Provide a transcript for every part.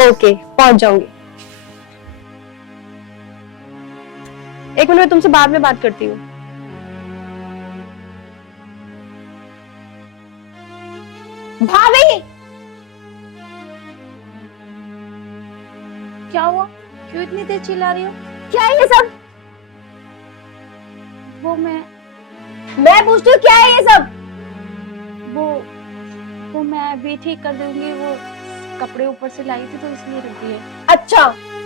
Okay, पहुंच जाऊंगी। एक मिनट, मैं तुमसे बाद में बात करती हूँ। भाभी, क्या हुआ? क्यों इतनी देर चिल्ला रही हो? क्या है ये सब? वो मैं पूछती हूँ क्या है ये सब? वो मैं अभी ठीक कर दूंगी। वो कपड़े ऊपर से लाई थी तो इसलिए रख दिए। अच्छा,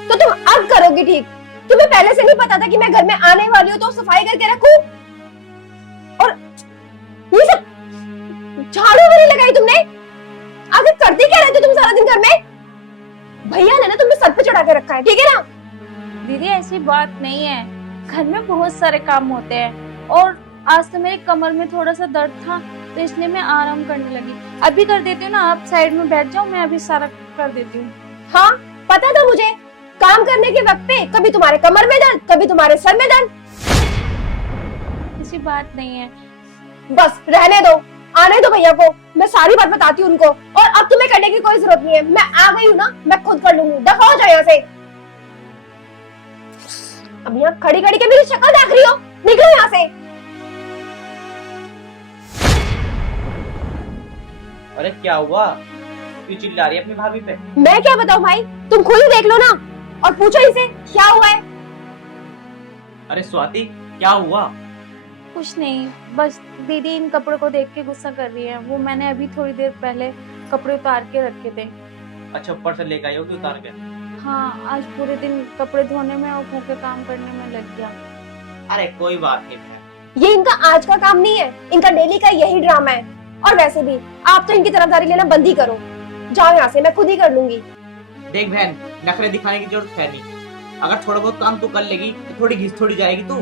तो तुम अब करोगी ठीक? तुम्हें पहले से नहीं पता था कि मैं घर में आने वाली हूँ तो सफाई करके रखूं? और ये सब झाड़ू भी नहीं लगाई तुमने? आखिर करती क्या रहती हो तुम सारा दिन घर में? भैया ने ना तुम्हें सर पे चढ़ा के रखा है, ठीक है ना? दीदी ऐसी बात नहीं है, घर में बहुत सारे काम होते हैं और आज तो मेरी कमर में थोड़ा सा दर्द था तो इसलिए मैं आराम करने लगी। अभी कर देती हूँ ना, आप साइड में बैठ जाओ, मैं अभी सारा कर देती हूँ। हाँ, पता था मुझे। काम करने के वक्त पे कभी तुम्हारे कमर में दर्द, कभी तुम्हारे सर में दर्द। ऐसी बात नहीं है। बस रहने दो, आने दो भैया को, मैं सारी बात बताती हूँ उनको। और अब तुम्हें करने की कोई जरूरत नहीं है, मैं आ गई हूँ ना, मैं खुद कर लूंगी। दफा हो जाओ यहाँ से। अब यहाँ खड़ी खड़ी के मेरी शक्ल देख रही हो? निकलो यहाँ से। अरे क्या हुआ? क्यों चिल्ला रही है अपनी भाभी पे? मैं क्या बताऊं भाई, तुम खुद ही देख लो ना और पूछो इसे क्या हुआ है। अरे स्वाति, क्या हुआ? कुछ नहीं, बस दीदी इन कपड़ों को देख के गुस्सा कर रही है। वो मैंने अभी थोड़ी देर पहले कपड़े उतार के रखे थे। अच्छा, ऊपर से लेकर आई होगी उतार के? हाँ, आज पूरे दिन कपड़े धोने में और घर के काम करने में लग गया। अरे कोई बात नहीं बहन। ये इनका आज का काम नहीं है, इनका डेली का यही ड्रामा है। और वैसे भी आप तो इनकी तरफदारी लेना बंद ही करो। जाओ यहाँ से, मैं खुद ही कर लूंगी। देख बहन, नखरे दिखाने की जरूरत है नहीं। अगर थोड़ा बहुत काम तू कर लेगी तो थोड़ी घिस थोड़ी जाएगी तू।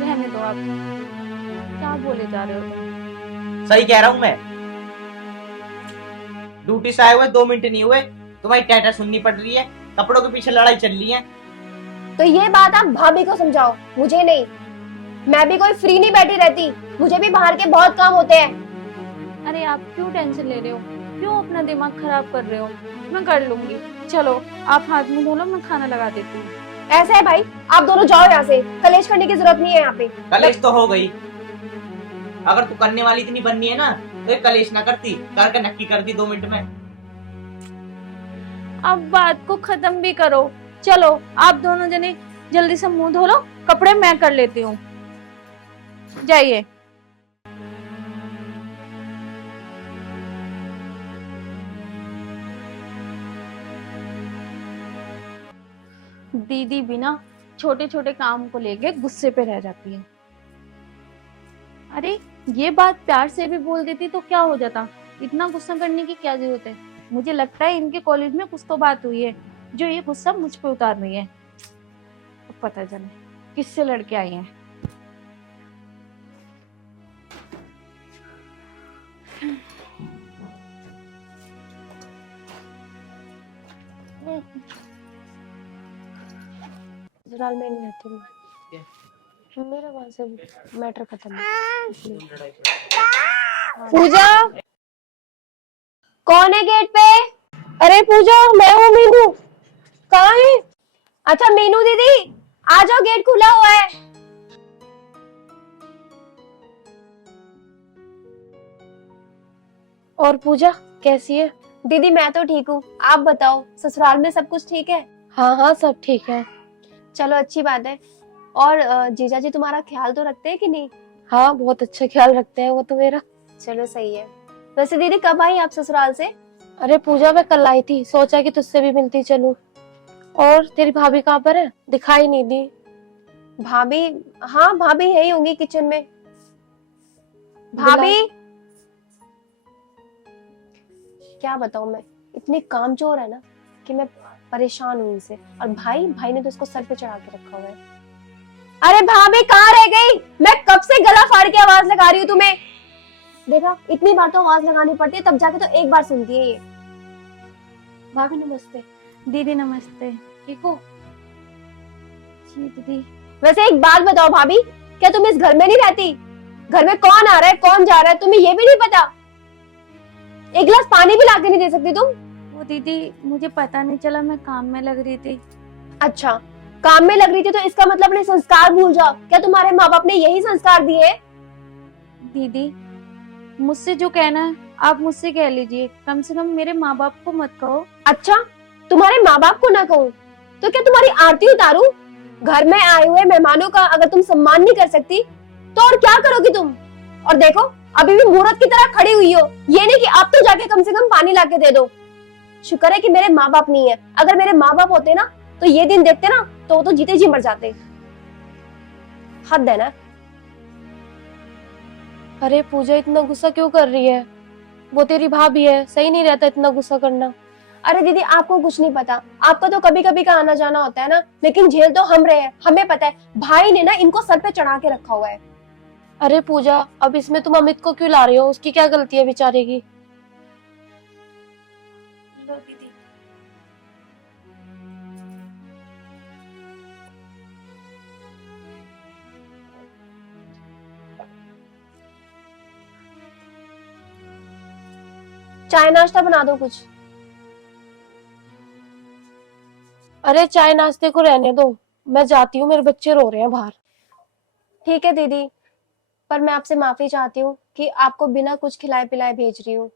रहने दो आप, क्या बोले जा रहे हो तुम? सही कह रहा हूँ मैं। ड्यूटी से आए हुए 2 मिनट नहीं हुए, तुम्हारी टैटा सुननी पड़ रही है, कपड़ों के पीछे लड़ाई चल रही है। तो ये बात आप भाभी को समझाओ, मुझे नहीं। मैं भी कोई फ्री नहीं बैठी रहती, मुझे भी बाहर के बहुत काम होते हैं। अरे आप क्यों टेंशन ले रहे हो? क्यों अपना दिमाग खराब कर रहे हो? मैं कर लूंगी। चलो आप हाथ मुंह धो लो, मैं खाना लगा देती हूँ। ऐसा है भाई, आप दोनों जाओ यहाँ से, कलेश करने की जरूरत नहीं है यहाँ पे। कलेश तो हो गई। अगर तू करने वाली इतनी बननी है ना तो ये कलेश ना करती, करके नक्की कर दी 2 मिनट में। अब बात को खत्म भी करो। चलो आप दोनों जने जल्दी से मुंह धो लो, कपड़े मैं कर लेती हूँ। जाइए। दीदी बिना छोटे छोटे काम को लेके गुस्से पे रह जाती है। अरे ये बात प्यार से भी बोल देती तो क्या हो जाता? इतना गुस्सा करने की क्या जरूरत है? मुझे लगता है इनके कॉलेज में कुछ तो बात हुई है जो ये गुस्सा मुझ पे उतार रही है। अब पता चले किससे लड़के आई हैं। ससुराल में नहीं रहती मैं, मेरा वहां से मैटर खत्म है। पूजा, कौन है गेट पे? अरे पूजा, मैं हूँ मीनू। कहाँ है? अच्छा मीनू दीदी, आ जाओ, गेट खुला हुआ है। और पूजा कैसी है? दीदी मैं तो ठीक हूँ, आप बताओ ससुराल में सब कुछ ठीक है? हाँ हाँ, सब ठीक है। चलो अच्छी बात है। और जीजा जी तुम्हारा ख्याल तो रखते हैं कि नहीं? हाँ, बहुत अच्छा ख्याल रखते हैं वो तो मेरा। चलो सही है। वैसे दीदी कब आई आप ससुराल से? अरे पूजा, मैं कल आई थी, सोचा कि तुझसे भी मिलती चलूं। और तेरी भाभी कहाँ पर है? दिखाई नहीं दी। भाभी? हाँ भाभी यही होंगी किचन में। भाभी? क्या बताऊं मैं, इतनी कामचोर है ना कि मैं परेशान हूँ इनसे। और भाई ने तो इसको सर पे चढ़ा के रखा हुआ है। अरे भाभी कहाँ रह गई? मैं कब से गला फाड़ के आवाज लगा रही हूँ तुम्हें। देखा, इतनी बार तो आवाज लगानी पड़ती है, तब जाके तो एक बार सुनती है ये। भाभी नमस्ते। दीदी नमस्ते। ठीक हो? जी दीदी। वैसे एक बात बताओ भाभी, क्या तुम इस घर में नहीं रहती? घर में कौन आ रहा है कौन जा रहा है तुम्हें ये भी नहीं पता? एक गिलास पानी भी लाके नहीं दे सकती तुम? वो दीदी, मुझे पता नहीं चला, मैं काम में लग रही थी। अच्छा, काम में लग रही थी तो इसका मतलब अपने संस्कार भूल जाओ। क्या तुम्हारे माँ बाप ने यही संस्कार दिए हैं? दीदी, मुझसे जो कहना है आप मुझसे कह लीजिए, कम से कम मेरे माँ बाप को मत कहो। अच्छा, तुम्हारे माँ बाप को ना कहूँ तो क्या तुम्हारी आरती उतारूं? घर में आए हुए मेहमानों का अगर तुम सम्मान नहीं कर सकती तो और क्या करोगी तुम? और देखो, अभी भी मूर्त की तरह खड़ी हुई हो। ये नहीं कि अब तो जाके कम से कम पानी लाके दे दो। शुक्र है कि मेरे माँ बाप नहीं है। अगर मेरे माँ बाप होते ना तो ये दिन देखते ना तो वो तो जीते जी मर जाते। हद है ना। अरे पूजा, इतना गुस्सा क्यों कर रही है? वो तेरी भाभी है, सही नहीं रहता इतना गुस्सा करना। अरे दीदी, आपको कुछ नहीं पता। आपका तो कभी कभी का आना जाना होता है ना, लेकिन झेल तो हम रहे हैं। हमें पता है भाई ने ना इनको सर पे चढ़ा के रखा हुआ है। अरे पूजा, अब इसमें तुम अमित को क्यों ला रही हो? उसकी क्या गलती है बेचारे की? लो दीदी। चाय नाश्ता बना दो कुछ। अरे चाय नाश्ते को रहने दो, मैं जाती हूँ, मेरे बच्चे रो रहे हैं बाहर। ठीक है दीदी, पर मैं आपसे माफी चाहती हूँ कि आपको बिना कुछ खिलाए पिलाए भेज रही हूँ।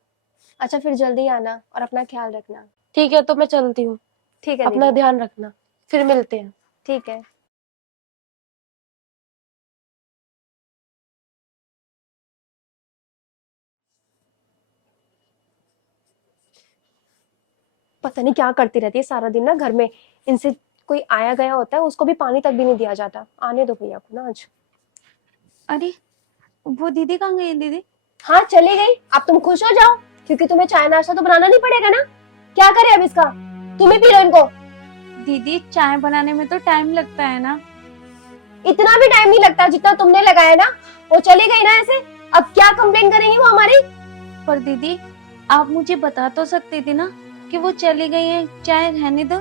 अच्छा, फिर जल्दी आना और अपना ख्याल रखना। ठीक है, तो मैं चलती हूँ। ठीक है, अपना ध्यान रखना, फिर मिलते हैं। ठीक है। पता नहीं क्या करती रहती है सारा दिन ना घर में। इनसे कोई आया गया होता है, उसको भी पानी तक भी नहीं दिया जाता। आने दो भैया को ना आज। अरे, वो दीदी कहाँ गई दीदी? हाँ, चली गई। अब तुम खुश हो जाओ क्योंकि तुम्हें चाय नाश्ता तो बनाना नहीं पड़ेगा ना। क्या करे अब इसका? तुम ही पी लो इनको। दीदी, चाय बनाने में तो टाइम लगता है ना। इतना भी टाइम नहीं लगता जितना तुमने लगाया ना। वो चली गई ना ऐसे, अब क्या कंप्लेन करेंगी वो हमारी? पर दीदी, आप मुझे बता तो सकती थी ना कि वो चली गई है, चाय रहने दो।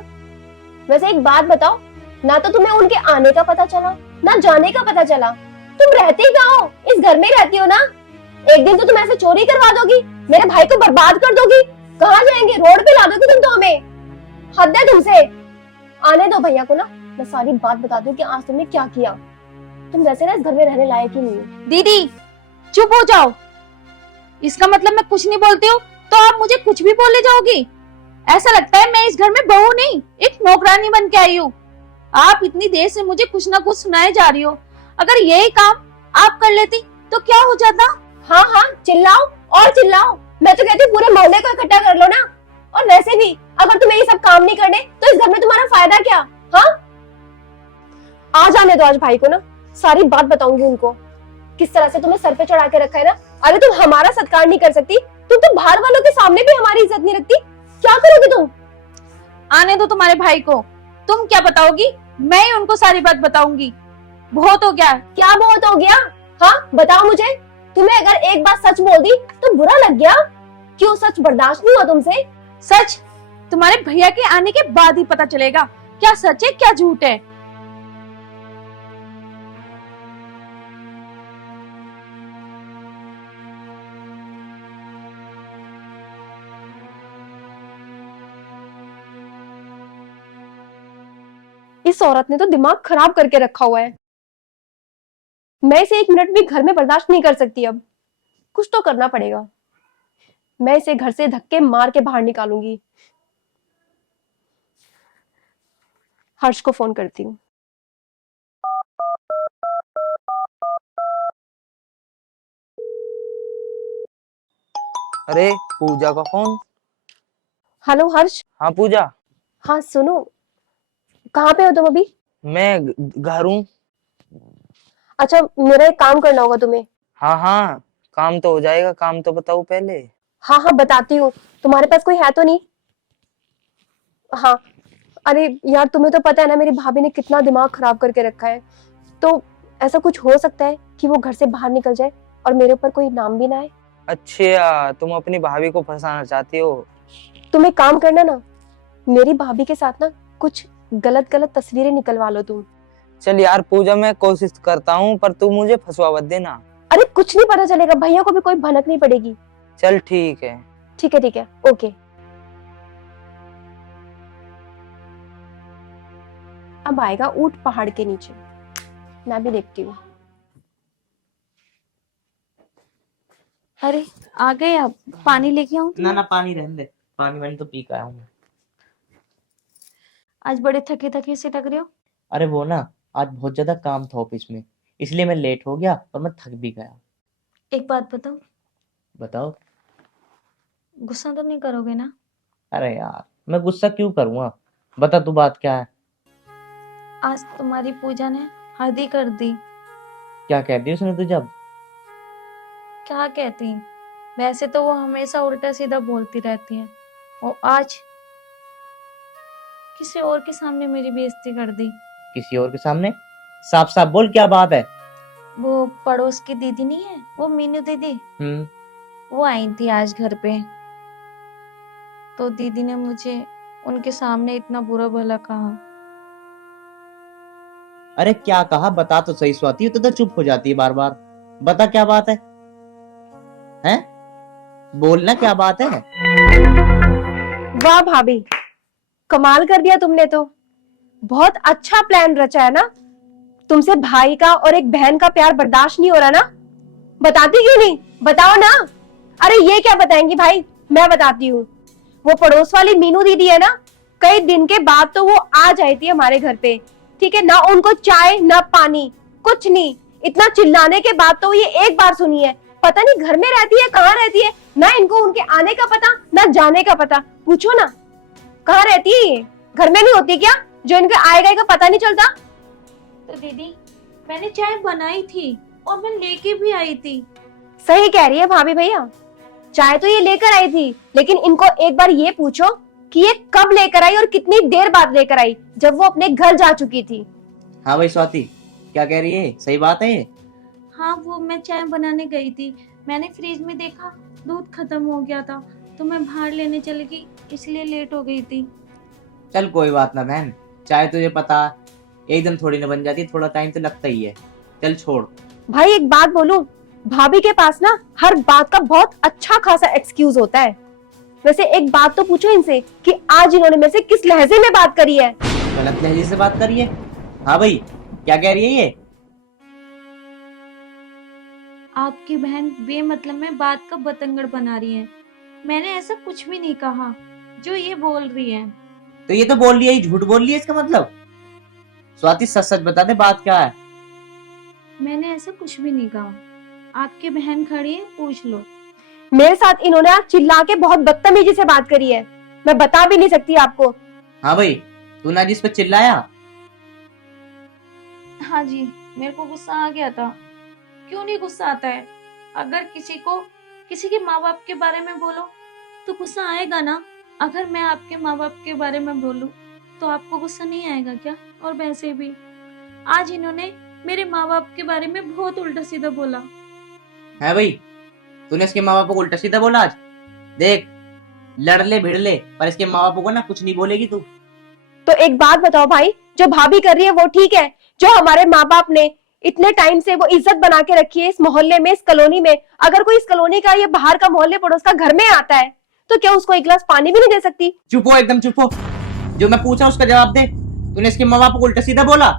वैसे एक बात बताओ, ना तो तुम्हें उनके आने का पता चला ना जाने का पता चला। तुम रहती कहाँ हो? इस घर में रहती हो ना। एक दिन तो तुम ऐसे चोरी करवा दोगी, मेरे भाई को बर्बाद कर दोगी। कहाँ जाएंगे? रोड पे ला दोगी तुम तो हमें। हद है तुमसे। आने दो भैया को ना, मैं सारी बात बता दूं कि आज तुमने क्या किया। तुम वैसे ना इस घर में रहने लायक ही नहीं हो। दीदी, चुप हो जाओ। इसका मतलब मैं कुछ नहीं बोलती हूँ तो आप मुझे कुछ भी बोले जाओगी? ऐसा लगता है मैं इस घर में बहू नहीं, एक नौकरानी बन के आई हूँ। आप इतनी देर से मुझे कुछ ना कुछ सुनाए जा रही हो। अगर यही काम आप कर लेती तो क्या हो जाता? हाँ हाँ, चिल्लाओ और चिल्लाओ। मैं तो कहती हूँ पूरे मोहल्ले को इकट्ठा कर लो ना। और वैसे भी अगर तुम्हें ये सब काम नहीं करने तो इस घर में तुम्हारा फायदा क्या? हाँ, आ जाने दो आज भाई को ना, सारी बात बताऊंगी उनको किस तरह से तुम्हें सर पे चढ़ा के रखा है ना। अरे तुम हमारा सत्कार नहीं कर सकती, तुम तो बाहर वालों के सामने भी हमारी इज्जत नहीं रखती। क्या करोगे तुम? आने दो तुम्हारे भाई को। तुम क्या बताओगी? मैं ही उनको सारी बात बताऊंगी। बहुत हो गया। क्या बहुत हो गया? हाँ बताओ मुझे। तुम्हें अगर एक बात सच बोल दी तो बुरा लग गया? क्यों, सच बर्दाश्त नहीं हुआ तुमसे? सच तुम्हारे भैया के आने के बाद ही पता चलेगा क्या सच है क्या झूठ है। इस औरत ने तो दिमाग खराब करके रखा हुआ है। मैं इसे एक मिनट भी घर में बर्दाश्त नहीं कर सकती। अब कुछ तो करना पड़ेगा। मैं इसे घर से धक्के मार के बाहर निकालूंगी। हर्ष को फोन करती हूँ। अरे पूजा का फोन। हेलो हर्ष। हाँ पूजा। हाँ सुनो, कहाँ पे हो तुम अभी? मैं घर हूँ। अच्छा, मेरा एक काम करना होगा तुम्हें। हाँ हाँ, काम तो हो जाएगा, काम तो बताओ पहले। हाँ हाँ बताती हूँ। तुम्हारे पास कोई है तो नहीं? हाँ, अरे यार तुम्हें तो पता है ना मेरी भाभी ने कितना दिमाग खराब करके रखा है। तो ऐसा कुछ हो सकता है कि वो घर से बाहर निकल जाए और मेरे ऊपर कोई नाम भी ना आए। अच्छा, तुम अपनी भाभी को फंसाना चाहती हो? तुम एक काम करना ना, मेरी भाभी के साथ ना कुछ गलत गलत तस्वीरें निकलवा लो तुम। चल यार पूजा, मैं कोशिश करता हूँ, पर तू मुझे फंसवा मत देना। अरे कुछ नहीं पता चलेगा, भैया को भी कोई भनक नहीं पड़ेगी। चल ठीक है। ठीक है ठीक है, ओके। अब आएगा ऊंट पहाड़ के नीचे, मैं भी देखती हूँ। अरे आ गए आप, पानी लेके आऊं ना ना, पानी रहने दे, पानी वानी तो पी के आया हूँ मैं। आज बड़े थके थके से लग रहे हो। अरे वो ना, आज बहुत ज्यादा काम था ऑफिस में, इसलिए मैं लेट हो गया और मैं थक भी गया। एक बात बताओ, बताओ। गुस्सा तो नहीं करोगे ना। अरे यार, मैं गुस्सा क्यों करूँगा, बता तू बात क्या है। आज तुम्हारी पूजा ने हद ही कर दी। क्या कह दी उसने तुझे अब? क्या कहती, वैसे तो वो हमेशा उल्टा सीधा बोलती रहती है, और आज किसी और के सामने मेरी बेइज्जती कर दी। किसी और के सामने? साफ साफ बोल, क्या बात है। वो पड़ोस की दीदी नहीं है, वो मीनू दीदी, वो आई थी आज घर पे, तो दीदी ने मुझे उनके सामने इतना बुरा भला कहा। अरे क्या कहा, बता तो सही स्वाति, तो चुप हो जाती है बार बार। बता क्या बात है, हैं? बोलना क्या बात है। वाह भाभी, कमाल कर दिया तुमने तो। बहुत अच्छा प्लान रचा है ना। तुमसे भाई का और एक बहन का प्यार बर्दाश्त नहीं हो रहा ना? बताती क्यों नहीं, बताओ ना। अरे ये क्या बताएंगी भाई, मैं बताती हूँ। वो पड़ोस वाली मीनू दीदी है ना, कई दिन के बाद तो वो आ जाती है हमारे घर पे, ठीक है ना। उनको चाय ना पानी, कुछ नहीं। इतना चिल्लाने के बाद तो ये एक बार सुनी है। पता नहीं घर में रहती है, कहाँ रहती है, ना इनको उनके आने का पता ना जाने का पता। पूछो ना कहाँ रहती है ये, घर में नहीं होती क्या, जो इनके आए गए का पता नहीं चलता। तो दीदी, मैंने चाय बनाई थी और मैं लेके भी आई थी। सही कह रही है भाभी भैया, चाय तो ये लेकर आई थी, लेकिन इनको एक बार ये पूछो कि ये कब लेकर आई और कितनी देर बाद लेकर आई, जब वो अपने घर जा चुकी थी। हाँ भाई स्वाति, क्या कह रही है, सही बात है ये? हाँ, वो मैं चाय बनाने गई थी, मैंने फ्रिज में देखा दूध खत्म हो गया था, तो मैं बाहर लेने चली गई, इसलिए लेट हो गई थी। चल कोई बात ना बहन, चाय तुझे पता एकदम थोड़ी ना बन जाती, थोड़ा टाइम तो लगता ही है। चल छोड़। भाई एक बात बोलूं, भाभी के पास ना हर बात का बहुत अच्छा खासा एक्सक्यूज होता है। वैसे एक बात तो पूछो इनसे कि आज इन्होंने मेरे से किस लहजे में बात करी है। गलत लहजे से बात करिए। हाँ भाई, क्या कह रही है ये? आपकी बहन बेमतलब में बात का बतंगड़ बना रही है। मैंने ऐसा कुछ भी नहीं कहा जो ये बोल रही है। तो ये तो बोल रही है, ये झूठ बोल रही है इसका मतलब। स्वाति सच सच बता दे, बात क्या है। मैंने ऐसा कुछ भी नहीं कहा, आपकी बहन खड़ी है, पूछ लो। मेरे साथ इन्होंने आज चिल्ला के बहुत बदतमीजी से बात करी है, मैं बता भी नहीं सकती आपको। हाँ भाई, तूने आज इस पर चिल्लाया? हाँ जी, मेरे को गुस्सा आ गया था। क्यों नहीं गुस्सा आता है, अगर किसी के माँ बाप के बारे में बोलो तो गुस्सा आएगा ना। अगर मैं आपके माँ बाप के बारे में बोलूं तो आपको गुस्सा नहीं आएगा क्या? और वैसे भी आज इन्होंने मेरे माँ बाप के बारे में बहुत उल्टा सीधा बोला है भाई, तूने इसके माँ बापों को उल्टा सीधा बोला आज। देख, लड़ ले भिड़ ले, पर इसके माँ बापों को ना कुछ नहीं बोलेगी तू। तो एक बात बताओ भाई, जो भाभी कर रही है वो ठीक है? जो हमारे माँ बाप ने इतने टाइम से वो इज्जत बना के रखी है इस मोहल्ले में, इस कॉलोनी में, अगर कोई इस कॉलोनी का या बाहर का मोहल्ले पड़ोस का घर में आता है तो क्या उसको एक गिलास पानी भी नहीं दे सकती? चुप हो, एकदम चुप हो। जो मैं पूछा उसका जवाब दे। तूने इसके माँ बाप को उल्टा सीधा बोला?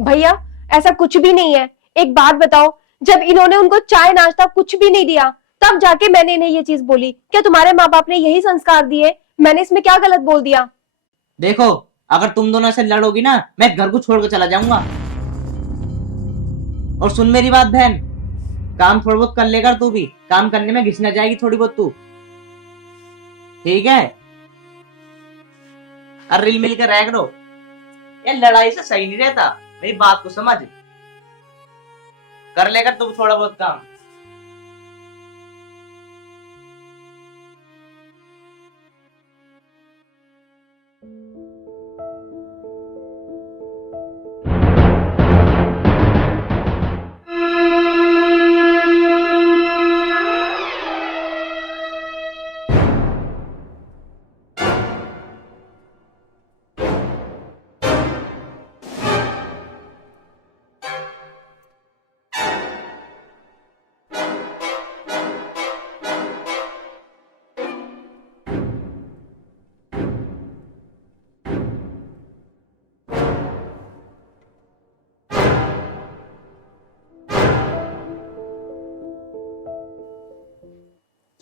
भैया ऐसा कुछ भी नहीं है। एक बात बताओ, जब इन्होंने उनको चाय नाश्ता कुछ भी नहीं दिया तब जाके मैंने इन्हें ये चीज बोली। क्या तुम्हारे माँ बाप ने यही संस्कार दिए? मैंने इसमें क्या गलत बोल दिया? देखो, अगर तुम दोनों ऐसे लड़ोगी ना, मैं घर को छोड़कर चला जाऊंगा। और सुन मेरी बात बहन, काम थोड़ा बहुत कर लेकर तू भी, काम करने में घिसना जाएगी थोड़ी बहुत तू, ठीक है? और रिल मिल कर रह करो, ये लड़ाई से सही नहीं रहता। मेरी बात को समझ, कर लेकर तू थोड़ा बहुत काम।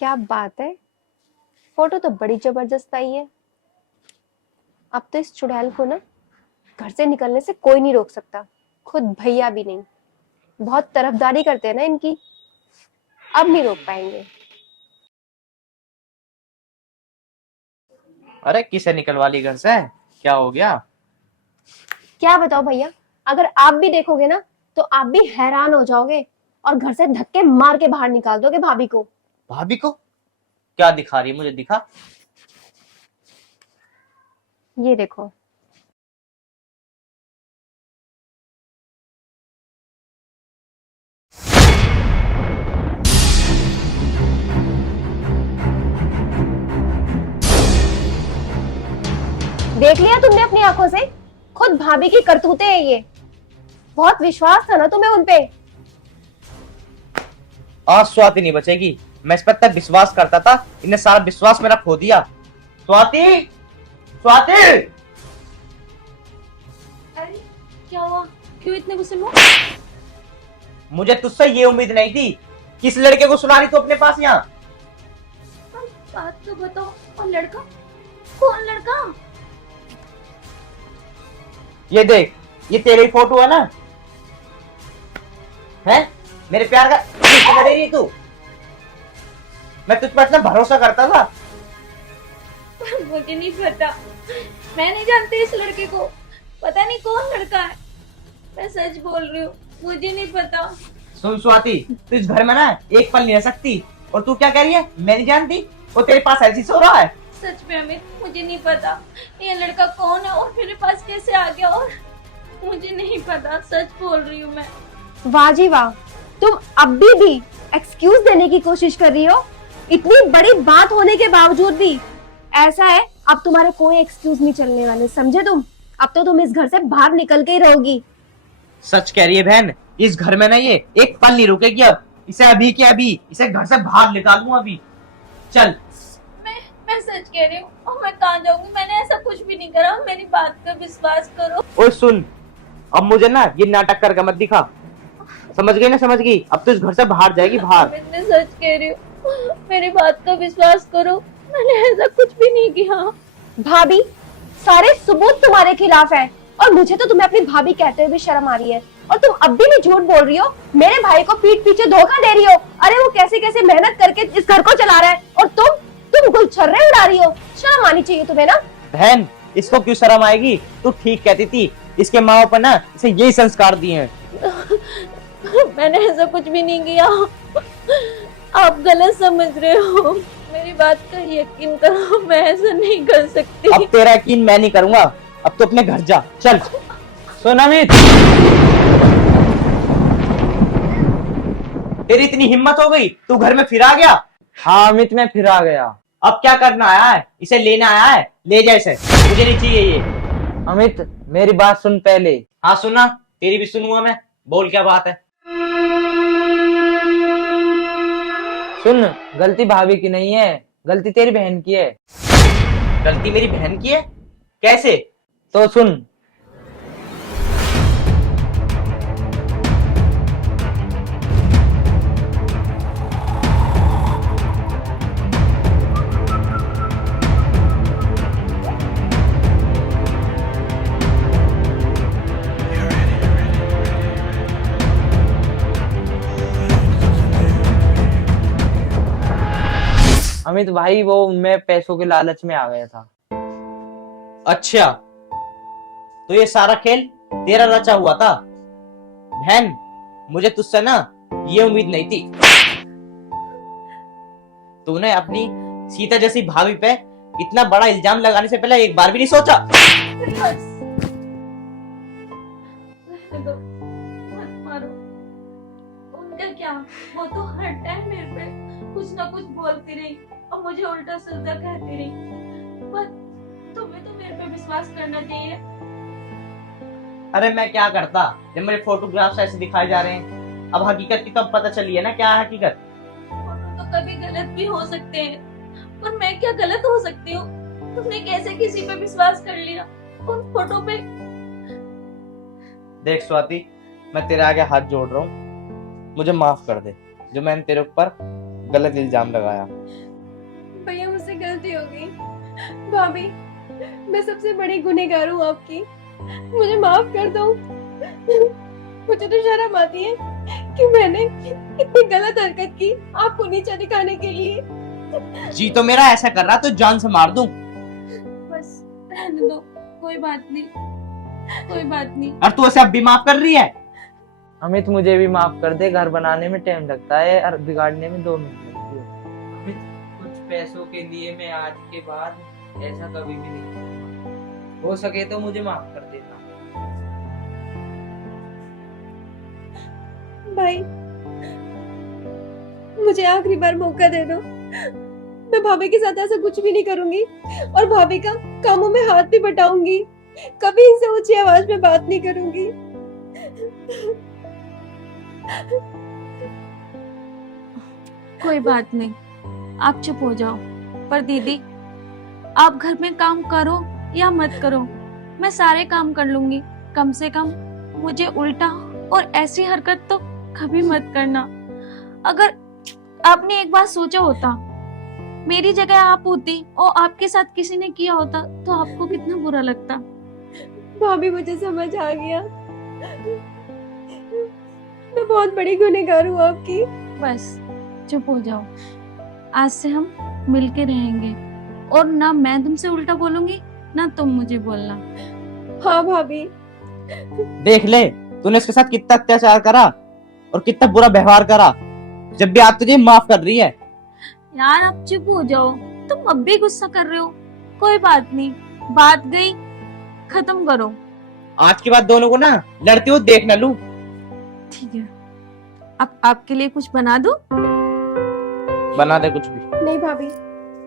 क्या बात है, फोटो तो बड़ी जबरदस्त आई है। अब तो इस चुड़ैल को ना घर से निकलने से कोई नहीं रोक सकता, खुद भैया भी नहीं। बहुत तरफदारी करते हैं ना इनकी, अब नहीं रोक पाएंगे। अरे किसे निकलवा ली घर से, क्या हो गया? क्या बताओ भैया, अगर आप भी देखोगे ना तो आप भी हैरान हो जाओगे और घर से धक्के मार के बाहर निकाल दोगे भाभी को। भाभी को? क्या दिखा रही है, मुझे दिखा। ये देखो। देख लिया तुमने अपनी आंखों से, खुद भाभी की करतूतें हैं ये। बहुत विश्वास था ना तुम्हें उनपे। आज स्वाति नहीं बचेगी। मैं इस पर तक विश्वास करता था, इन्हें सारा विश्वास मेरा खो दिया। स्वाति, स्वाति! अरे क्या हुआ, क्यों इतने गुस्से में हो? मुझे तुझसे ये उम्मीद नहीं थी। किस लड़के को सुना रही तू अपने पास यहाँ? बात तो बताओ। और लड़का कौन? लड़का ये देख, ये तेरी फोटो है ना? है मेरे प्यार का कर रही तू? मैं तुझ पर इतना भरोसा करता था। मुझे नहीं पता, मैं नहीं जानती इस लड़के को। पता नहीं कौन लड़का है। मैं सच बोल रही हूँ, मुझे नहीं पता। सुन स्वाति, तू इस घर में ना एक पल नहीं रह सकती। और तू क्या कह रही है, मैं नहीं जानती? वो तेरे पास ऐसी सो रहा है। सच में अमित, मुझे नहीं पता ये लड़का कौन है और मेरे पास कैसे आ गया, और मुझे नहीं पता। सच बोल रही हूँ मैं। वाह जी वाह, तुम अब भी एक्सक्यूज देने की कोशिश कर रही हो। इतनी बड़ी बात होने के बावजूद भी। ऐसा है, अब तुम्हारे कोई एक्सक्यूज नहीं चलने वाले, समझे तुम? अब तो तुम इस घर से बाहर निकल के ही रहोगी। सच कह रही है बहन, इस घर में ना ये एक पल नहीं रुकेगी। अब इसे अभी के अभी इसे घर से बाहर निकालूं अभी। चल। मैं सच कह रही हूँ, और मैं कहाँ जाऊंगी? मैंने ऐसा कुछ भी नहीं करा, मेरी बात का विश्वास करो। ओए सुन, अब मुझे ना ये नाटक करके मत दिखा। समझ गई ना? समझ गई? अब तो इस घर से बाहर जाएगी, बाहर। मैं सच कह रही हूँ, मेरी बात का विश्वास करो, मैंने ऐसा कुछ भी नहीं किया। भाभी, सारे सबूत तुम्हारे खिलाफ है और मुझे तो तुम्हें अपनी भाभी कहते हुए भी शर्म आ रही है। और तुम अब भी नहीं झूठ बोल रही हो, मेरे भाई को पीठ पीछे धोखा दे रही हो। अरे वो कैसे कैसे मेहनत करके इस घर को चला रहा है और तुम गुलछर्रे उड़ा रही हो। शर्म आनी चाहिए तुम्हें ना। बहन, इसको क्यों शर्म आएगी? तू ठीक कहती थी, इसके माँ बाप ना इसे यही संस्कार दिए हैं। मैंने ऐसा कुछ भी नहीं किया, आप गलत समझ रहे हो। मेरी बात का यकीन करो, मैं ऐसा नहीं कर सकती। अब तेरा यकीन मैं नहीं करूंगा। अब तो अपने घर जा, चल। सुन अमित, तेरी इतनी हिम्मत हो गई, तू घर में फिर आ गया? हाँ अमित, मैं फिर आ गया। अब क्या करना आया है? इसे लेना आया है? ले जा इसे, मुझे नहीं चाहिए ये। अमित मेरी बात सुन पहले। हाँ सुना, तेरी भी सुनूंगा मैं। बोल, क्या बात है? सुन, गलती भाभी की नहीं है, गलती तेरी बहन की है। गलती मेरी बहन की है? कैसे? तो सुन, अमित भाई, वो मैं पैसों के लालच में आ गया था। अच्छा, तो ये सारा खेल तेरा रचा हुआ था? बहन, मुझे तुझसे ना ये उम्मीद नहीं थी। तूने अपनी सीता जैसी भाभी पे इतना बड़ा इल्जाम लगाने से पहले एक बार भी नहीं सोचा? बस, रहने दो, मत मारो। उनका क्या, वो तो हर टाइम मेरे पे कुछ ना कुछ बोलती रही और मुझे उल्टा सीधा कहती रही। पर तुम्हें तो मेरे पे विश्वास करना चाहिए। अरे मैं क्या करता जब मेरे फोटोग्राफ्स ऐसे दिखाए जा रहे हैं? अब हकीकत की तो अब पता चली है ना, क्या है हकीकत। फोटो तो कभी गलत भी हो सकते हैं, पर मैं क्या गलत हो सकती हूँ? तुमने कैसे किसी पे विश्वास कर लिया उन फोटो पे? देख स्वाति, मैं तेरे आगे हाथ जोड़ रहा हूँ, मुझे माफ कर दे। जो मैंने तेरे ऊपर गलत इल्जाम लगाया। भैया मुझसे गलती हो गई। भाभी, मैं सबसे बड़ी गुनहगार हूँ आपकी, मुझे माफ कर दो। मुझे तो शर्म आती है कि मैंने इतनी गलत हरकत की आपको नीचा दिखाने के लिए। जी तो मेरा ऐसा कर रहा तो जान से मार दूं। बस रहने दो, कोई बात नहीं, कोई बात नहीं। और तू ऐसे अब भी माफ कर रही है? अमित मुझे भी माफ कर दे, घर बनाने में टाइम लगता है और बिगाड़ने में 2 मिनट लगती है। अमित, कुछ पैसों के लिए मैं आज के बाद ऐसा कभी भी नहीं करूंगा। हो सके तो मुझे माफ कर देना। भाई, मुझे आखिरी बार मौका दे दो। मैं भाभी के साथ ऐसा कुछ भी नहीं करूंगी और भाभी का कामों में हाथ भी बटाऊंगी। कभी इनसे ऊंची आवाज में बात नहीं करूंगी। कोई बात नहीं, आप चुप हो जाओ। पर दीदी, आप घर में काम करो या मत करो, मैं सारे काम कर लूंगी। कम से कम मुझे उल्टा और ऐसी हरकत तो कभी मत करना। अगर आपने एक बार सोचा होता, मेरी जगह आप होती और आपके साथ किसी ने किया होता, तो आपको कितना बुरा लगता। भाभी, मुझे समझ आ गया, मैं बहुत बड़ी गुनहगार हूँ आपकी। बस चुप हो जाओ। आज से हम मिलके रहेंगे और ना मैं तुमसे उल्टा बोलूंगी ना तुम मुझे बोलना। हाँ भाभी। देख ले, तूने इसके साथ कितना अत्याचार करा और कितना बुरा व्यवहार करा, जब भी आप तुझे माफ कर रही है। यार आप चुप हो जाओ, तुम अब भी गुस्सा कर रहे हो। कोई बात नहीं, बात गई, खत्म करो। आज के बाद दोनों को ना लड़ते हुए देख न लूं। ठीक है, अब आपके लिए कुछ बना दूं? बना दे कुछ भी। नहीं भाभी,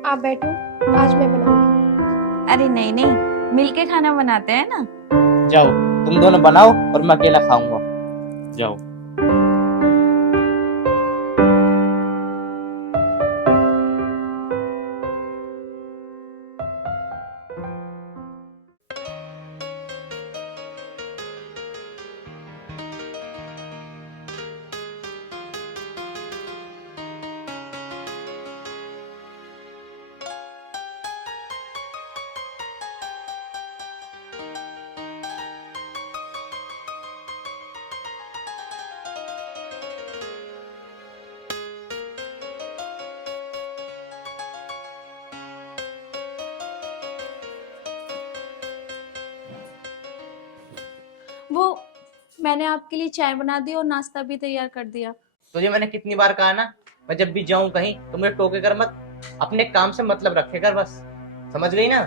आप बैठो, आज मैं बनाऊंगी। अरे नहीं नहीं, मिलके खाना बनाते हैं ना। जाओ, तुम दोनों बनाओ और मैं अकेला खाऊंगा। जाओ। वो मैंने आपके लिए चाय बना दी और नाश्ता भी तैयार कर दिया। तुझे मैंने कितनी बार कहा ना, मैं जब भी जाऊं कहीं तो मुझे टोके कर मत, अपने काम से मतलब रखे कर बस। समझ गई ना?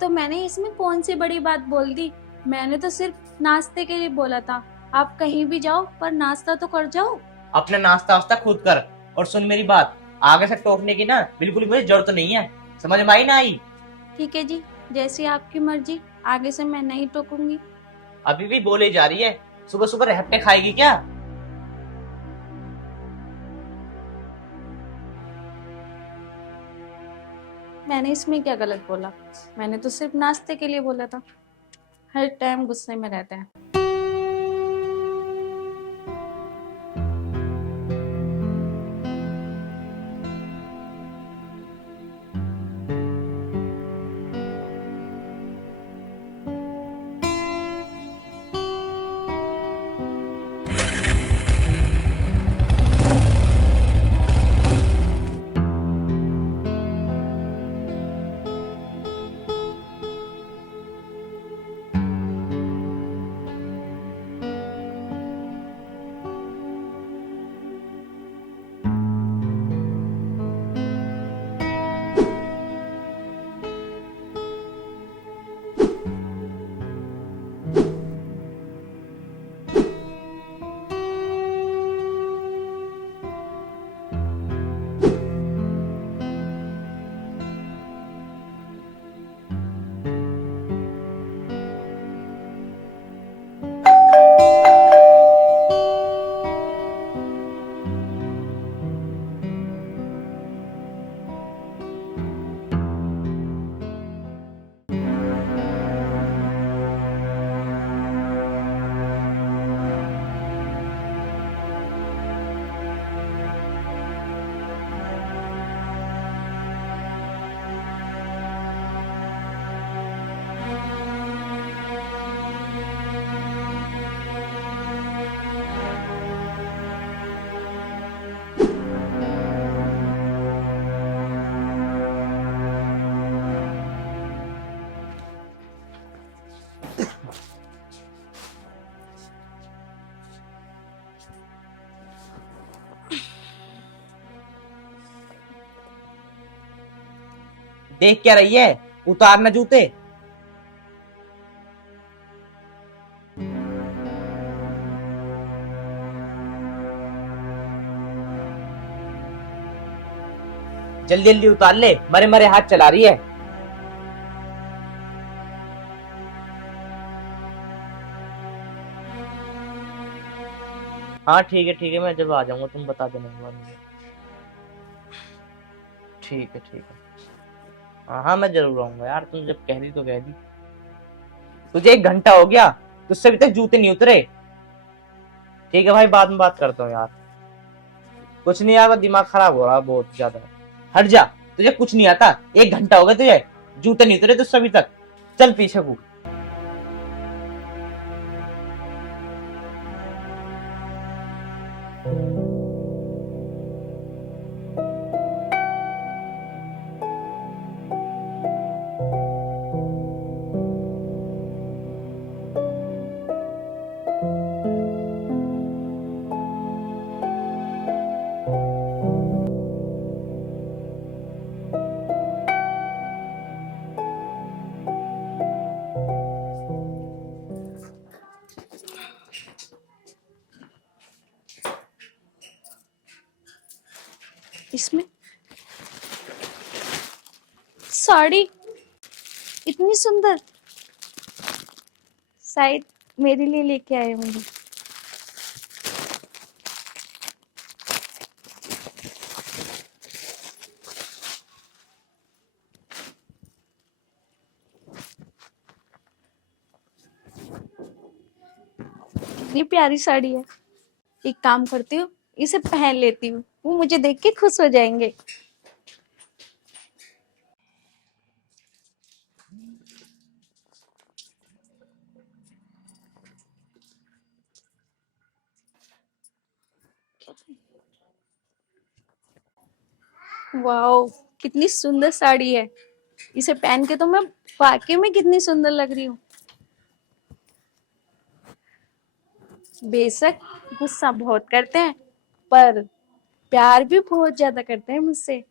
तो मैंने इसमें कौन सी बड़ी बात बोल दी? मैंने तो सिर्फ नाश्ते के लिए बोला था। आप कहीं भी जाओ पर नाश्ता तो कर जाओ। अपना नाश्ता वास्ता खुद कर। और सुन मेरी बात, आगे से टोकने की ना बिल्कुल मुझे जरूरत नहीं है। समझ में आई ना आई? ठीक है जी, जैसी आपकी मर्जी, आगे से मैं नहीं टोकूंगी। अभी भी बोले जा रही है, सुबह सुबह रहते खाएगी क्या? मैंने इसमें क्या गलत बोला? मैंने तो सिर्फ नाश्ते के लिए बोला था। हर टाइम गुस्से में रहते हैं। देख क्या रही है, उतारना जूते। जल्दी जल्दी उतार ले, मरे मरे हाथ चला रही है। हाँ ठीक है, मैं जब आ जाऊंगा तुम बता देना एक बार मुझे। ठीक है। हाँ मैं जरूर आऊंगा यार, तुम जब कह दी तो कह दी। तुझे 1 घंटा हो गया, तुझसे अभी तक जूते नहीं उतरे। ठीक है भाई, बाद में बात करता हूँ यार। कुछ नहीं यार, दिमाग खराब हो रहा है बहुत ज्यादा। हट जा, तुझे कुछ नहीं आता। 1 घंटा हो गया तुझे, जूते नहीं उतरे तुझसे अभी तक। चल पीछे को। इसमें साड़ी इतनी सुंदर, शायद मेरे लिए लेके आए होंगे। कितनी प्यारी साड़ी है। एक काम करती हूँ, इसे पहन लेती हूँ, वो मुझे देख के खुश हो जाएंगे। वाओ, कितनी सुंदर साड़ी है। इसे पहन के तो मैं वाकई में कितनी सुंदर लग रही हूँ। बेशक गुस्सा बहुत करते हैं, पर प्यार भी बहुत ज्यादा करते हैं मुझसे।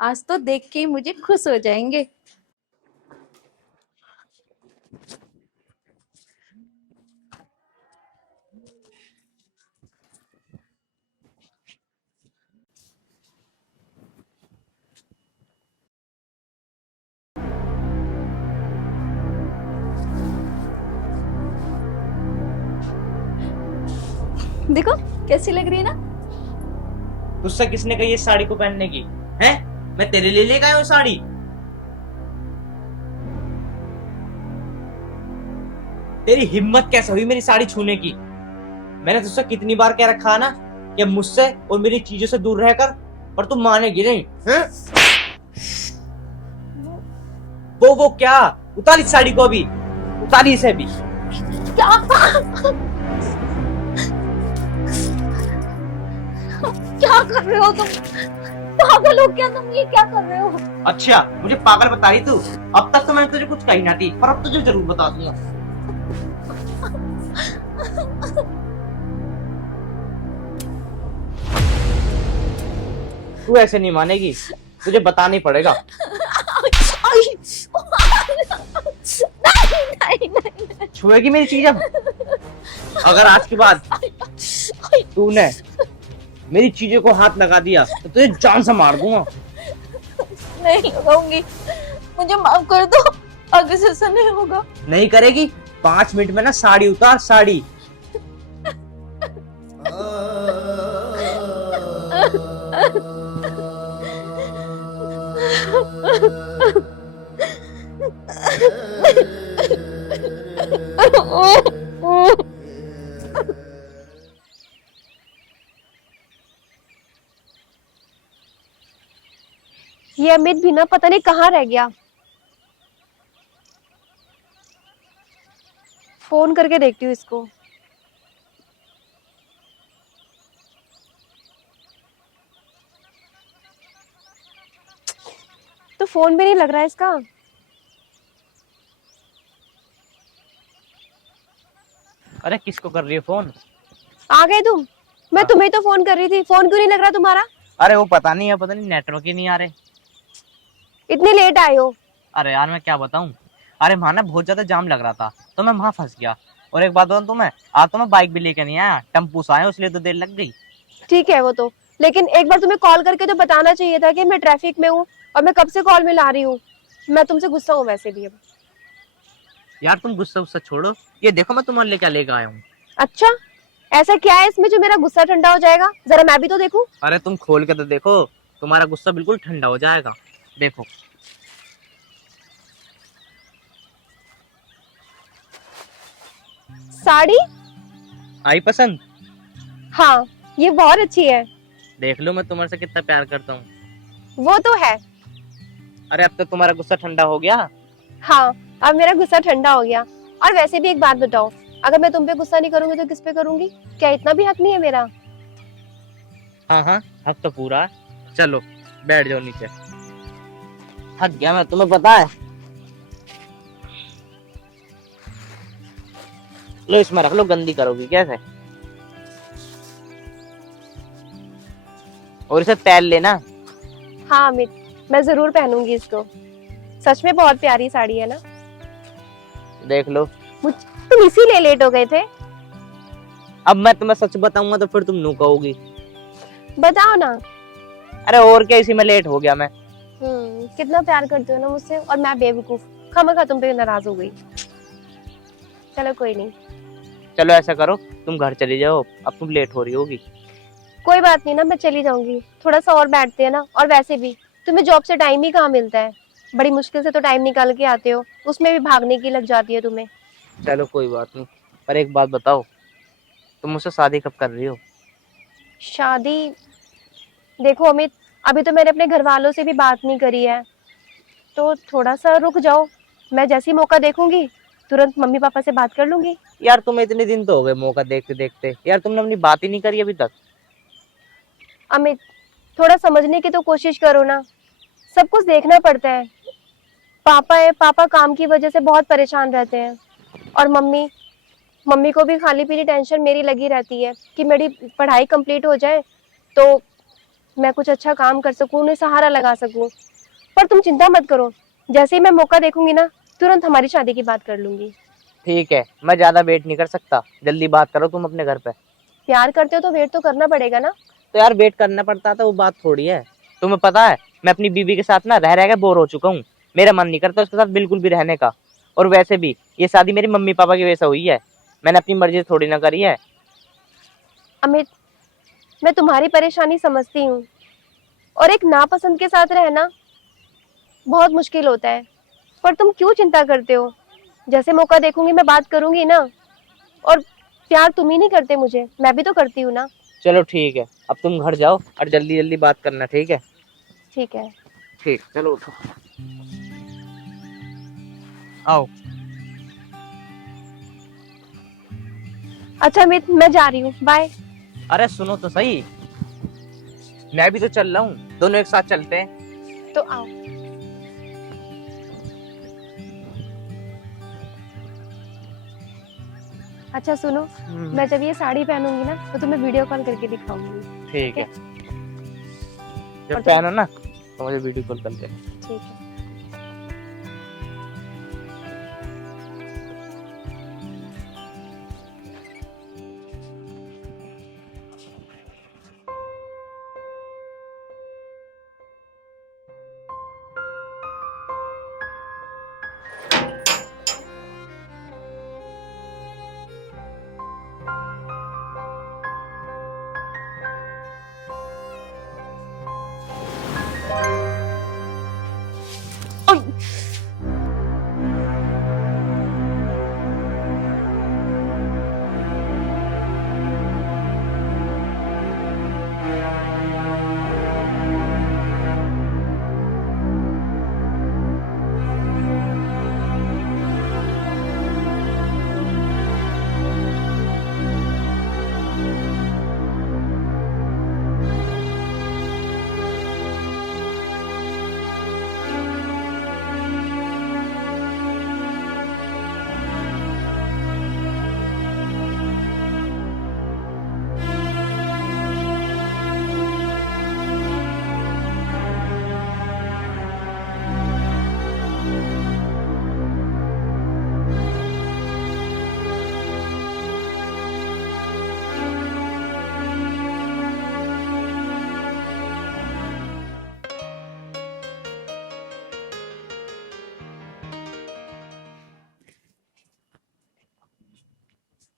आज तो देख के ही मुझे खुश हो जाएंगे। देखो कैसी लग रही है ना। तुझसे किसने कही इस साड़ी को पहनने की है? मैं तेरे लिए लेकर आया हूँ साड़ी। तेरी हिम्मत कैसे हुई मेरी साड़ी छूने की? मैंने तुझसे कितनी बार कह रखा है ना कि मुझसे और मेरी चीजों से दूर रहकर, पर तुम मानेगी नहीं है? वो क्या? उतार इस साड़ी को अभी, उतारी इसे अभी। क्या क्या कर रहे हो तुम? पागल हो क्या तुम? ये क्या कर रहे हो? अच्छा, मुझे पागल बता रही तू? अब तक तो मैंने तुझे कुछ कही ना थी, पर अब तुझे जरूर बता दूंगा। तू ऐसे नहीं मानेगी, तुझे बताना ही पड़ेगा। नहीं। छुएगी मेरी चीज अब? अगर आज के बाद तूने मेरी चीजों को हाथ लगा दिया तो तुझे जान से मार दूंगा। नहीं लगाऊंगी, मुझे माफ कर दो, आगे से ऐसा नहीं होगा। नहीं करेगी? 5 मिनट में ना साड़ी उतार, साड़ी। ये अमित भी ना पता नहीं कहाँ रह गया। फोन करके देखती हूँ इसको। तो फोन भी नहीं लग रहा है इसका। अरे किसको कर रही है फोन? आ गए तुम? मैं तुम्हें तो फोन कर रही थी, फोन क्यों नहीं लग रहा तुम्हारा? अरे वो पता नहीं नेटवर्क ही नहीं आ रहे। इतनी लेट आए हो? अरे यार मैं क्या बताऊं, अरे वहां ना बहुत ज्यादा जाम लग रहा था तो मैं वहां फंस गया। और एक बात बताऊं तुम्हें, आज तो मैं बाइक भी लेके नहीं आया, टेम्पू से आया, इसलिए तो देर लग गई। ठीक है वो तो, लेकिन एक बार तुम्हें कॉल करके तो बताना चाहिए था कि मैं ट्रैफिक में हूँ और मैं कब से कॉल मिला रही हूँ। मैं तुमसे गुस्सा हूँ वैसे भी अब। यार तुम गुस्सा गुस्सा छोड़ो, ये देखो मैं तुम्हारे लिए क्या लेके आया हूँ। अच्छा, ऐसा क्या है इसमें जो मेरा गुस्सा ठंडा हो जाएगा? जरा मैं भी तो देखूं। अरे तुम खोल के तो देखो, तुम्हारा गुस्सा बिल्कुल ठंडा हो जाएगा। देखो। साड़ी? आई पसंद? हाँ, ये बहुत अच्छी है। देख लो मैं तुम्हारे से कितना प्यार करता हूँ। वो तो है। अरे अब तो तुम्हारा गुस्सा ठंडा हो गया। हाँ, अब मेरा गुस्सा ठंडा हो गया। और वैसे भी एक बात बताओ, अगर मैं तुम पे गुस्सा नहीं करूंगी तो किस पे करूंगी? क्या इतना भी हक नहीं है मेरा? हाँ हाँ, हक तो पूरा है। चलो बैठ जाओ नीचे। थक गया मैं, तुम्हें पता है। लो इसमें रख लो, गंदी करोगी कैसे? और इसे तैल लेना। हाँ अमित, मैं जरूर पहनूंगी इसको। सच में बहुत प्यारी साड़ी है ना। देख लो। तुम इसीलिए लेट हो गए थे? अब मैं तुम्हें सच बताऊंगा तो फिर तुम नू कहोगी। बताओ ना। अरे और क्या, इसी में लेट हो गया मैं। कितना प्यार करते हो ना मुझसे, और मैं बेवकूफ खामखा तुम पे नाराज हो गई। चलो कोई नहीं। चलो ऐसा करो, तुम घर चली जाओ, अब तुम लेट हो रही होगी। कोई बात नहीं ना, मैं चली जाऊंगी। थोड़ा सा और बैठते हैं ना। और वैसे भी तुम्हें जॉब से टाइम ही कहाँ मिलता है? बड़ी मुश्किल से तो टाइम निकाल के आते हो, उसमें भी भागने की लग जाती है तुम्हें। चलो कोई बात नहीं, पर एक बात बताओ, तुम मुझसे शादी कब कर रही हो? शादी? देखो अमित, अभी तो मैंने अपने घर वालों से भी बात नहीं करी है, तो थोड़ा सा रुक जाओ। मैं जैसी मौका देखूंगी तुरंत मम्मी पापा से बात कर लूंगी। यार तुम्हें इतने दिन तो हो गए मौका देखते देखते, यार तुमने अपनी बात ही नहीं करी अभी तक। अमित, थोड़ा समझने की तो कोशिश करो ना। सब कुछ देखना पड़ता है। पापा है, पापा काम की वजह से बहुत परेशान रहते हैं। और मम्मी, मम्मी को भी खाली पीली टेंशन मेरी लगी रहती है कि मेरी पढ़ाई कंप्लीट हो जाए तो मैं कुछ अच्छा काम कर सकूं, उन्हें सहारा लगा सकूं। पर तुम चिंता मत करो, जैसे ही मैं मौका देखूंगी ना तुरंत हमारी शादी की बात कर लूंगी। ठीक है, मैं ज्यादा वेट नहीं कर सकता, जल्दी बात करो तुम अपने घर पे। प्यार करते हो तो वेट तो करना पड़ेगा ना। तो यार वेट करना पड़ता था, वो बात थोड़ी है। तुम्हें पता है मैं अपनी बीवी के साथ ना रह रह के बोर हो चुका हूँ। मेरा मन नहीं करता उसके साथ बिल्कुल भी रहने का। और वैसे भी ये शादी मेरी मम्मी पापा की वजह से हुई है, मैंने अपनी मर्जी से थोड़ी ना करी है। अमित, मैं तुम्हारी परेशानी समझती हूँ, और एक नापसंद के साथ रहना बहुत मुश्किल होता है। पर तुम क्यों चिंता करते हो? जैसे मौका देखूंगी मैं बात करूंगी ना। और प्यार तुम ही नहीं करते मुझे, मैं भी तो करती हूँ ना। चलो ठीक है, अब तुम घर जाओ और जल्दी जल्दी बात करना, ठीक है? ठीक है। ठीक, चलो उठो। आओ। अच्छा अमित, मैं जा रही हूँ, बाय। अरे सुनो तो सही, मैं भी तो चल रहा हूँ, दोनों एक साथ चलते हैं। तो आओ। अच्छा सुनो, मैं जब ये साड़ी पहनूंगी ना तो तुम्हें वीडियो कॉल करके दिखाऊंगी। ठीक है, और जब तुम- पहनो ना तो मुझे वीडियो कॉल कर देना। ठीक है।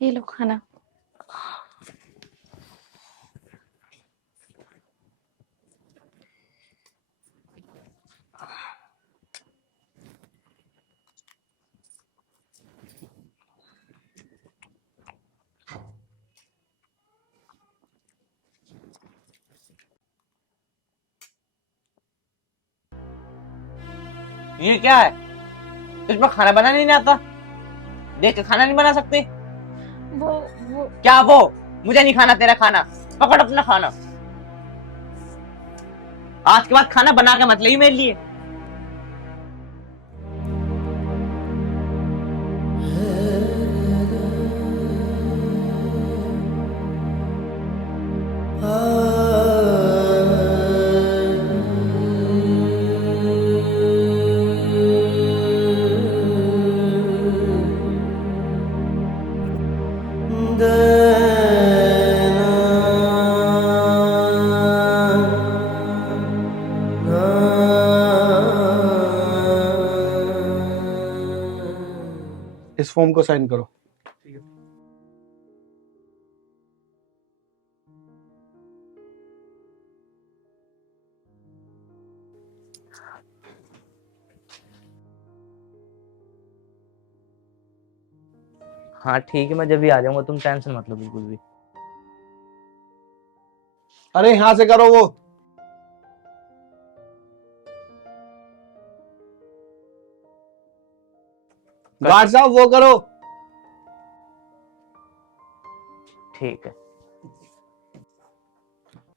ये लो खाना। ये क्या है? तुझमें खाना बनाना नहीं आता? देख के खाना नहीं बना सकते? वो क्या वो? मुझे नहीं खाना तेरा खाना। पकड़ अपना खाना। आज के बाद खाना बना के मत ले मेरे लिए। इस फॉर्म को साइन करो। हाँ ठीक है, मैं जब भी आ जाऊंगा, तुम टेंशन मत लो बिल्कुल भी। अरे यहां से करो वो। गार्ड साहब वो करो। ठीक है।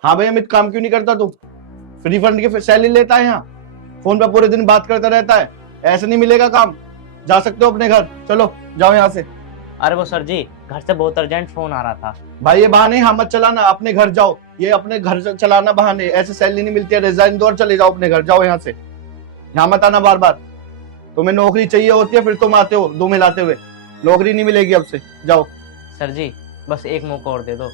हाँ भाई अमित, काम क्यों नहीं करता तू? फ्री फंड की सैलरी लेता है यहाँ, फोन पे पूरे दिन बात करता रहता है। ऐसे नहीं मिलेगा काम। जा सकते हो अपने घर, चलो जाओ यहाँ से। अरे वो सर जी, घर से बहुत अर्जेंट फोन आ रहा था। भाई ये बहाने यहाँ मत चलाना, अपने घर जाओ। ये अपने घर से चलाना बहाने, ऐसे सैलरी नहीं मिलती है। रिजाइन दो और चले जाओ अपने घर, जाओ यहाँ से। यहाँ मत आना बार बार। तुम्हें नौकरी चाहिए होती है फिर तुम आते हो दो मिलाते हुए। नौकरी नहीं मिलेगी अब से, जाओ। सर जी बस एक मौका और दे दो,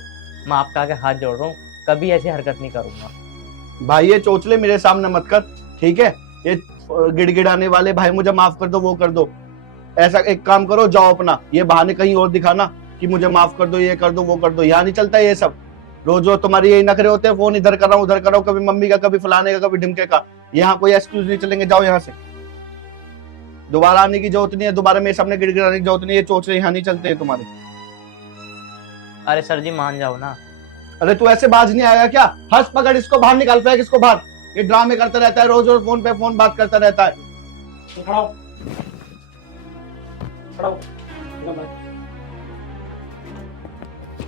मैं आपका आगे हाथ जोड़ रहा हूँ, कभी ऐसी हरकत नहीं करूंगा। भाई ये चोचले मेरे सामने मत कर, ठीक है? ये गिड़गिड़ाने वाले, भाई मुझे माफ कर दो वो कर दो, ऐसा एक काम करो, जाओ अपना। ये बहाने कहीं और दिखाना कि मुझे माफ कर दो, ये कर दो वो कर दो, यहाँ नहीं चलता ये सब। रोज रोज तुम्हारे यही नखरे होते हैं, फोन इधर कर रहा हूँ उधर कर रहा हूँ, कभी मम्मी का कभी फलाने का कभी ढिमके का। यहाँ कोई एक्सक्यूज नहीं चलेंगे, जाओ यहाँ से। दोबारा आने की जरूरत नहीं है, दोबारा मेरे सामने गिड़गिड़ाने की जरूरत नहीं है। चोचले यहाँ नहीं चलते हैं तुम्हारे। अरे सर जी मान जाओ ना। अरे तू ऐसे बाज नहीं आएगा क्या? हंस पकड़ इसको, बाहर निकाल, फेंक इसको बाहर। ये ड्रामे करता रहता है, रोज रोज फोन पे फोन बात करता रहता है।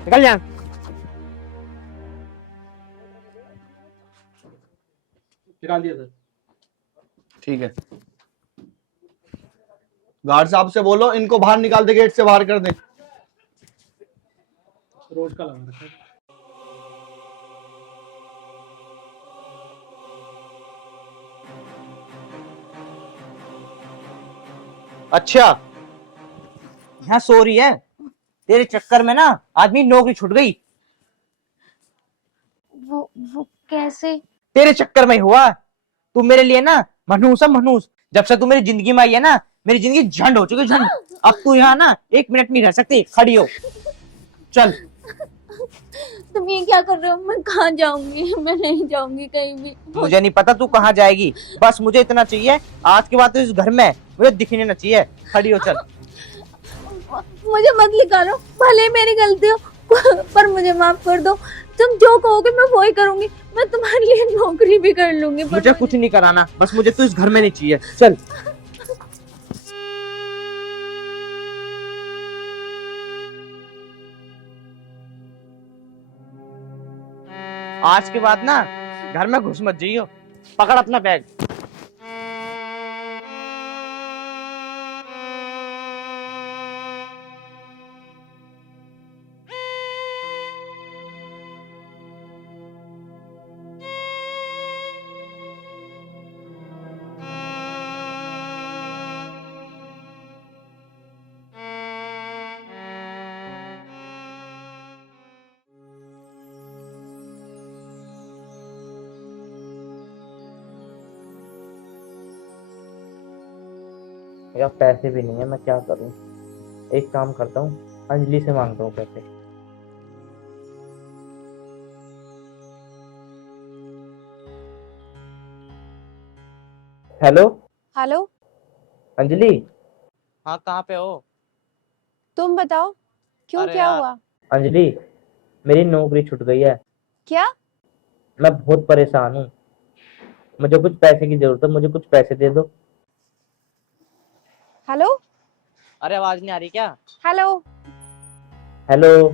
निकल जा। ठीक है, गार्ड साहब से बोलो इनको बाहर निकाल दे, गेट से बाहर कर दे। रोज का लगा रखा है। अच्छा यहाँ सो रही है? तेरे चक्कर में ना आदमी नौकरी छूट गई। वो कैसे? तेरे चक्कर में ही हुआ। तू मेरे लिए ना मनहूस है मनहूस। जब से तू मेरी जिंदगी में आई है ना, मेरी जिंदगी झंड हो चुकी, झंड। अब तू यहाँ ना एक मिनट नहीं रह सकती, खड़ी हो। चल। तुम ये क्या कर रहे हो? मैं कहाँ जाऊंगी? मैं नहीं जाऊंगी कहीं भी। मुझे नहीं पता तू कहाँ जाएगी, बस मुझे इतना चाहिए, आज के बाद तो इस घर में मुझे दिखने ना चाहिए। खड़ी हो, चल। मुझे मत निकालो, भले मेरी गलती हो, पर मुझे माफ कर दो। तुम जो कहोगे मैं वो ही करूंगी। मैं तुम्हारे लिए नौकरी भी कर लूंगी। मुझे कुछ नहीं कराना, बस मुझे तू इस घर में नहीं चाहिए। चल। आज के बाद ना घर में घुस मत जाइयो। पकड़ अपना बैग। यार पैसे भी नहीं है, मैं क्या करूं? एक काम करता हूँ, अंजलि से मांगता हूँ पैसे। Hello hello, Anjali. हाँ कहाँ पे हो? तुम बताओ क्यों, अरे क्या यार। हुआ? अंजलि, मेरी नौकरी छूट गई है। क्या? मैं बहुत परेशान हूँ। मुझे कुछ पैसे की जरूरत है, मुझे कुछ पैसे दे दो। हेलो अरे आवाज नहीं आ रही क्या? हेलो, हेलो,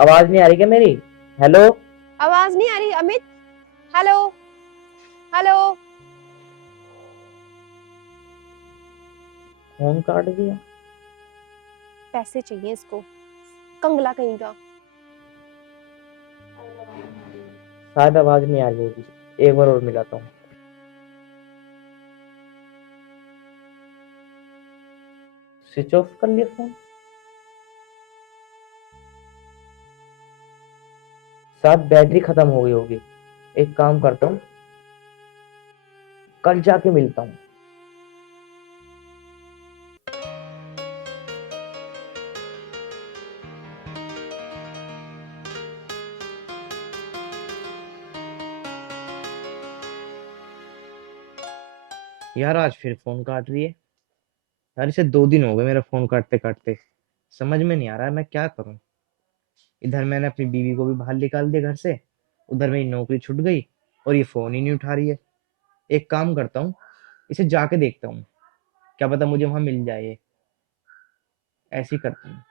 आवाज नहीं आ रही क्या मेरी? हेलो। आवाज नहीं आ रही अमित? Hello hello. फोन काट दिया। पैसे चाहिए इसको, कंगला कहीं का। शायद आवाज नहीं आ रही होगी, एक बार और मिलाता हूँ। स्विच ऑफ कर लिया फोन। शायद बैटरी खत्म हो गई होगी। एक काम करता हूँ, कल जाके मिलता हूँ। यार आज फिर फोन काट रही है। यार इसे 2 दिन हो गए मेरा फोन काटते काटते। समझ में नहीं आ रहा है मैं क्या करूं। इधर मैंने अपनी बीवी को भी बाहर निकाल दिया घर से, उधर मेरी नौकरी छूट गई और ये फोन ही नहीं उठा रही है। एक काम करता हूँ, इसे जाके देखता हूँ, क्या पता मुझे वहां मिल जाए ये। ऐसे ही करता हूँ।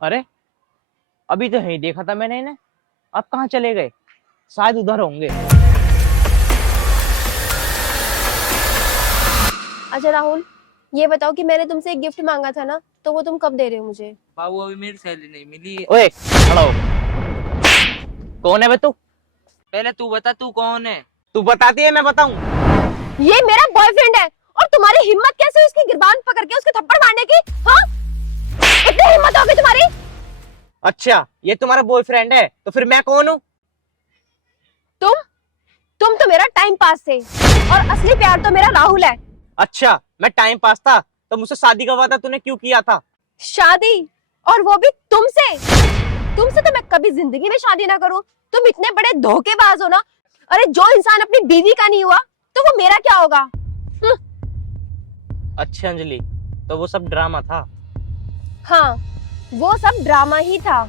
अरे अभी तो यहीं देखा था मैंने इन्हें, अब कहाँ चले गए? शायद उधर होंगे। अच्छा राहुल, ये बताओ कि मैंने तुमसे एक गिफ्ट मांगा था ना, तो वो तुम कब दे रहे हो मुझे? बाबू अभी मेरी सैलरी नहीं मिली है। ओए खड़ा हो। कौन है बे तू? पहले तू बता, तू कौन है? तू बताती है मैं बताऊं? ये मेरा बॉयफ्रेंड है और तुम्हारी हिम्मत कैसे हुई उसकी गिरबान पकड़ के उसके थप्पड़ मारने की? हाँ, इतनी हिम्मत होगी तुम्हारी? अच्छा ये तुम्हारा बॉयफ्रेंड है, तो फिर मैं कौन हूँ? तुम तो मेरा टाइम पास थे और असली प्यार तो मेरा राहुल है। अच्छा मैं टाइम पास था, तो मुझसे शादी का वादा तूने क्यों किया था? शादी? और वो भी तुमसे? तुमसे तो मैं कभी जिंदगी में शादी ना करूं। तुम इतने बड़े धोखेबाज हो ना। अरे जो इंसान अपनी बीवी का नहीं हुआ तो वो मेरा क्या होगा? अच्छा अंजलि, तो वो सब ड्रामा था? हाँ, वो सब ड्रामा ही था।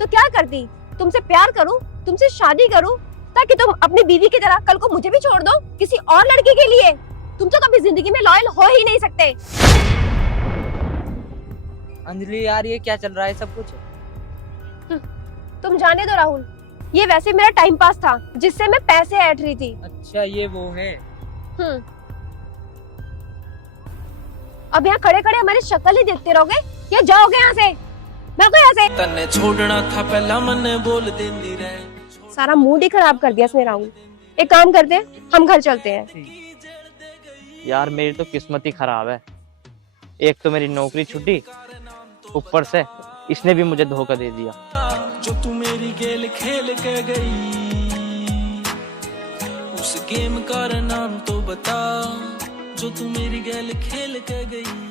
तो क्या करती? तुमसे प्यार करूं, तुमसे शादी करूं, ताकि तुम अपनी बीवी की तरह कल को मुझे भी छोड़ दो किसी और लड़के के लिए। तुम तो कभी जिंदगी में लॉयल हो ही नहीं सकते। अंजलि यार, ये क्या चल रहा है सब कुछ? तुम जाने दो राहुल, ये वैसे मेरा टाइम पास था जिससे मैं पैसे ऐंठ रही थी। अच्छा ये वो है। हम्म। अब यहाँ खड़े खड़े हमारी शक्ल ही देखते रहोगे या जाओगे यहाँ से? भागो यहाँ से। तन्ने छोड़ना था पहला मन बोल देंदी रहे। सारा मूड ही खराब कर दिया इसने राहुल। एक काम करते हैं, हम घर चलते हैं। यार मेरी तो किस्मत ही खराब है, एक तो मेरी नौकरी छूटी, ऊपर से इसने भी मुझे धोखा दे दिया। जो तू मेरी गेल खेल के गई, उस गेम का नाम तो बता, जो तू मेरी गेल खेल के गई।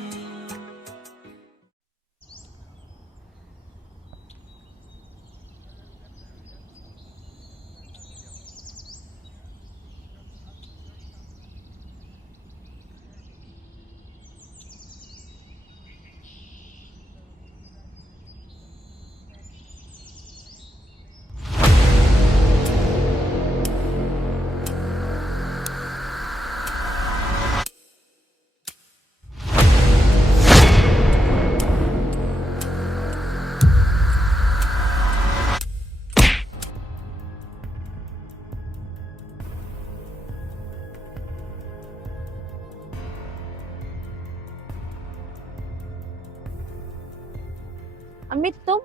अमित तुम,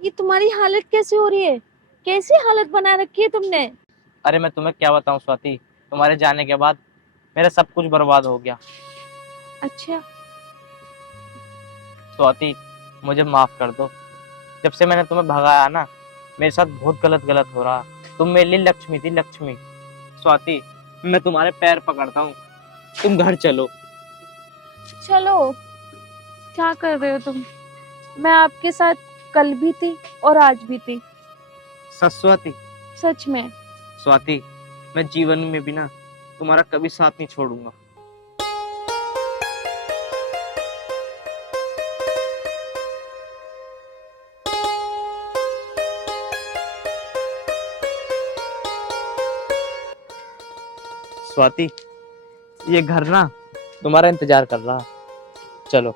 ये तुम्हारी हालत कैसे हो रही है? कैसी हालत बना रखी है तुमने? अरे मैं तुम्हें क्या बताऊं स्वाति, तुम्हारे जाने के बाद मेरा सब कुछ बर्बाद हो गया। अच्छा स्वाति मुझे माफ कर दो, जब से मैंने तुम्हें भगाया ना मेरे साथ बहुत गलत हो रहा। तुम मेरे लिए लक्ष्मी थी, लक्ष्मी। स्वाति मैं तुम्हारे पैर पकड़ता हूँ, तुम घर चलो। चलो, क्या कर रहे हो तुम? मैं आपके साथ कल भी थी और आज भी थी। सच स्वाति? सच में। स्वाति मैं जीवन में भी ना तुम्हारा कभी साथ नहीं छोड़ूंगा। स्वाति ये घर ना तुम्हारा इंतजार कर रहा, चलो।